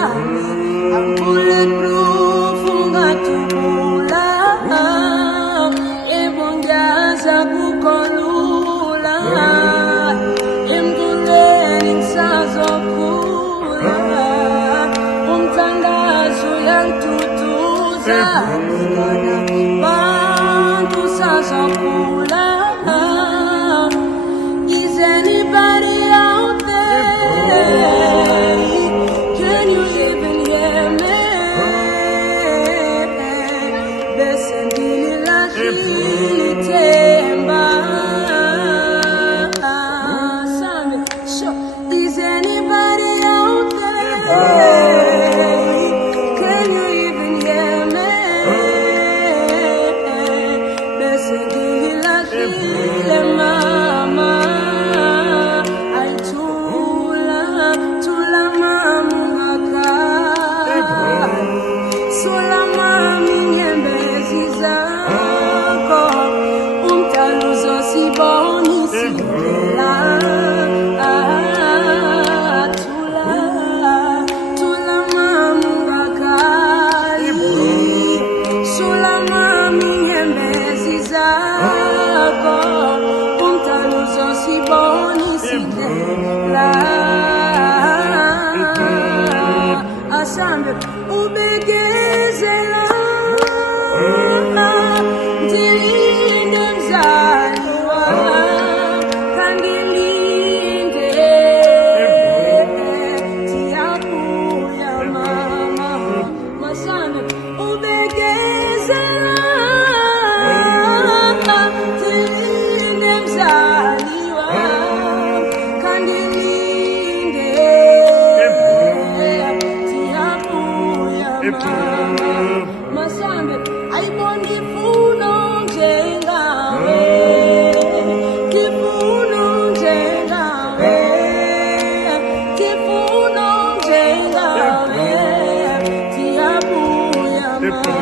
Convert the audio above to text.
I'm bulletproof, ungatubula. Ebongaza kukolula. Emduleni ngisazokula. Umthandazo uyantutuza. Bantu sazokula. Is anybody out there? Can you even hear me? Besendili la hili temba. Is anybody out there? Can you even hear me? Besendili la hili mama. Ay tula mamungaka. Sula mami nyembezi zako. Umtaluzo siboni sibela. Tula mamungaka. Sula mami nyembezi zako. Umtaluzo siboni sibela. Asambe ubegezela. Ndilinde mzaliwa. Kandilinde. Tiyakuya mama. Masambe ubegezela. Ndilinde mzaliwa. Kandilinde. Tiyakuya mama. Masambe ayibona ifuno njengawe. Ifuno njengawe. Ifuno njengawe. Tiyakuya mama.